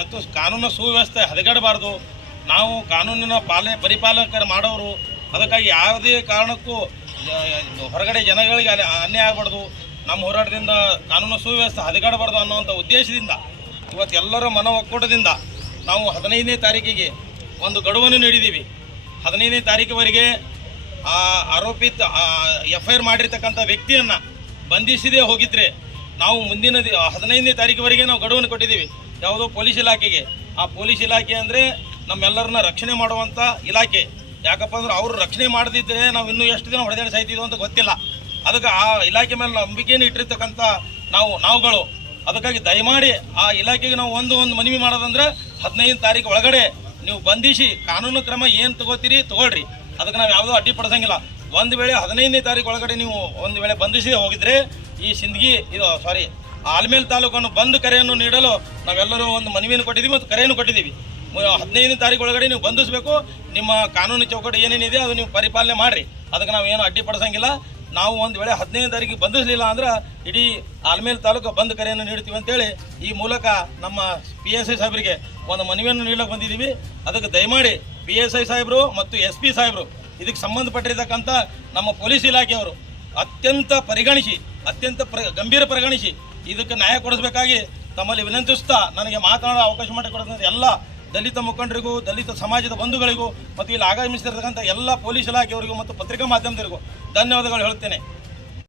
ಮತ್ತು ಕಾನೂನು ಸುವ್ಯವಸ್ಥೆ ಹದಗೆಡಬಾರ್ದು. ನಾವು ಕಾನೂನಿನ ಪಾಲನೆ, ಪರಿಪಾಲಕರು ಮಾಡೋರು. ಅದಕ್ಕಾಗಿ ಯಾವುದೇ ಕಾರಣಕ್ಕೂ ಹೊರಗಡೆ ಜನಗಳಿಗೆ ಅನ್ಯ- ಅನ್ಯಾಯ ಆಗಬಾರ್ದು. ನಮ್ಮ ಹೋರಾಟದಿಂದ ಕಾನೂನು ಸುವ್ಯವಸ್ಥೆ ಹದಗೆಡಬಾರ್ದು ಅನ್ನುವಂಥ ಉದ್ದೇಶದಿಂದ, ಇವತ್ತು ಎಲ್ಲರ ಮನ ಒಕ್ಕೂಟದಿಂದ ನಾವು ಹದಿನೈದನೇ ತಾರೀಕಿಗೆ ಒಂದು ಗಡುವನ್ನು ನೀಡಿದ್ದೀವಿ. ಹದಿನೈದನೇ ತಾರೀಕುವರೆಗೆ ಆರೋಪಿತ ಎಫ್ ಐ ಆರ್ ಮಾಡಿರ್ತಕ್ಕಂಥ ವ್ಯಕ್ತಿಯನ್ನು ಬಂಧಿಸದೇ ಹೋಗಿದ್ರೆ ನಾವು ಮುಂದಿನ ಹದಿನೈದನೇ ತಾರೀಕುವರೆಗೆ ನಾವು ಗಡುವನ್ನು ಕೊಟ್ಟಿದ್ದೀವಿ. ಯಾವುದೋ ಪೊಲೀಸ್ ಇಲಾಖೆಗೆ. ಆ ಪೊಲೀಸ್ ಇಲಾಖೆ ಅಂದರೆ ನಮ್ಮೆಲ್ಲರನ್ನ ರಕ್ಷಣೆ ಮಾಡುವಂಥ ಇಲಾಖೆ. ಯಾಕಪ್ಪ ಅಂದ್ರೆ ಅವರು ರಕ್ಷಣೆ ಮಾಡದಿದ್ದರೆ ನಾವು ಇನ್ನೂ ಎಷ್ಟು ದಿನ ಹೊಡೆದಾಡಿ ಸಾಯ್ತಿದ್ವು ಅಂತ ಗೊತ್ತಿಲ್ಲ. ಅದಕ್ಕೆ ಆ ಇಲಾಖೆ ಮೇಲೆ ನಂಬಿಕೆಯನ್ನು ಇಟ್ಟಿರ್ತಕ್ಕಂಥ ನಾವು ನಾವುಗಳು. ಅದಕ್ಕಾಗಿ ದಯಮಾಡಿ ಆ ಇಲಾಖೆಗೆ ನಾವು ಒಂದು ಒಂದು ಮನವಿ ಮಾಡೋದಂದ್ರೆ ಹದಿನೈದು ತಾರೀಕು ಒಳಗಡೆ ನೀವು ಬಂಧಿಸಿ ಕಾನೂನು ಕ್ರಮ ಏನು ತಗೋತೀರಿ ತಗೊಳ್ರಿ. ಅದಕ್ಕೆ ನಾವು ಯಾವುದೋ ಅಡ್ಡಿಪಡಿಸಂಗಿಲ್ಲ ಒಂದು ವೇಳೆ ಹದಿನೈದನೇ ತಾರೀಕು ಒಳಗಡೆ ನೀವು ಒಂದು ವೇಳೆ ಬಂಧಿಸಿ ಹೋಗಿದ್ರೆ ಈ ಸಿಂದಗಿ, ಇದು ಸಾರಿ ಆಲ್ಮೇಲ್ ತಾಲೂಕನ್ನು ಬಂದ್ ಕರೆಯನ್ನು ನೀಡಲು ನಾವೆಲ್ಲರೂ ಒಂದು ಮನವಿಯನ್ನು ಕೊಟ್ಟಿದ್ದೀವಿ ಮತ್ತು ಕರೆಯನ್ನು ಕೊಟ್ಟಿದ್ದೀವಿ. ಹದಿನೈದನೇ ತಾರೀಕು ಒಳಗಡೆ ನೀವು ಬಂಧಿಸಬೇಕು. ನಿಮ್ಮ ಕಾನೂನು ಚೌಕಟ್ಟು ಏನೇನಿದೆ ಅದು ನೀವು ಪರಿಪಾಲನೆ ಮಾಡಿರಿ. ಅದಕ್ಕೆ ನಾವು ಏನು ಅಡ್ಡಿಪಡಿಸಂಗಿಲ್ಲ. ನಾವು ಒಂದು ವೇಳೆ ಹದಿನೈದು ತಾರೀಕಿಗೆ ಬಂಧಿಸಲಿಲ್ಲ ಅಂದ್ರೆ ಇಡೀ ಆಲ್ಮೇಲ್ ತಾಲೂಕು ಬಂದ್ ಕರೆಯನ್ನು ನೀಡ್ತೀವಿ ಅಂತೇಳಿ ಈ ಮೂಲಕ ನಮ್ಮ ಪಿ ಎಸ್ ಐ ಸಾಹೇಬರಿಗೆ ಒಂದು ಮನವಿಯನ್ನು ನೀಡಕ್ಕೆ ಬಂದಿದ್ದೀವಿ. ಅದಕ್ಕೆ ದಯಮಾಡಿ ಪಿ ಎಸ್ ಐ ಸಾಹೇಬರು ಮತ್ತು ಎಸ್ ಪಿ ಸಾಹೇಬರು ಇದಕ್ಕೆ ಸಂಬಂಧಪಟ್ಟಿರ್ತಕ್ಕಂಥ ನಮ್ಮ ಪೊಲೀಸ್ ಇಲಾಖೆಯವರು ಅತ್ಯಂತ ಪರಿಗಣಿಸಿ, ಅತ್ಯಂತ ಪ್ರ, ಗಂಭೀರ ಪರಿಗಣಿಸಿ ಇದಕ್ಕೆ ನ್ಯಾಯ ಕೊಡಿಸಬೇಕಾಗಿ ತಮ್ಮಲ್ಲಿ ವಿನಂತಿಸ್ತಾ ನನಗೆ ಮಾತನಾಡೋ ಅವಕಾಶ ಮಾಡಿಕೊಡೋದಂತ ಎಲ್ಲ ದಲಿತ ಮುಖಂಡರಿಗೂ, ದಲಿತ ಸಮಾಜದ ಬಂಧುಗಳಿಗೂ, ಮತ್ತು ಇಲ್ಲಿ ಆಗಮಿಸಿರ್ತಕ್ಕಂಥ ಎಲ್ಲ ಪೊಲೀಸ್ ಇಲಾಖೆಯವರಿಗೂ ಮತ್ತು ಪತ್ರಿಕಾ ಮಾಧ್ಯಮದವರಿಗೂ ಧನ್ಯವಾದಗಳು ಹೇಳುತ್ತೇನೆ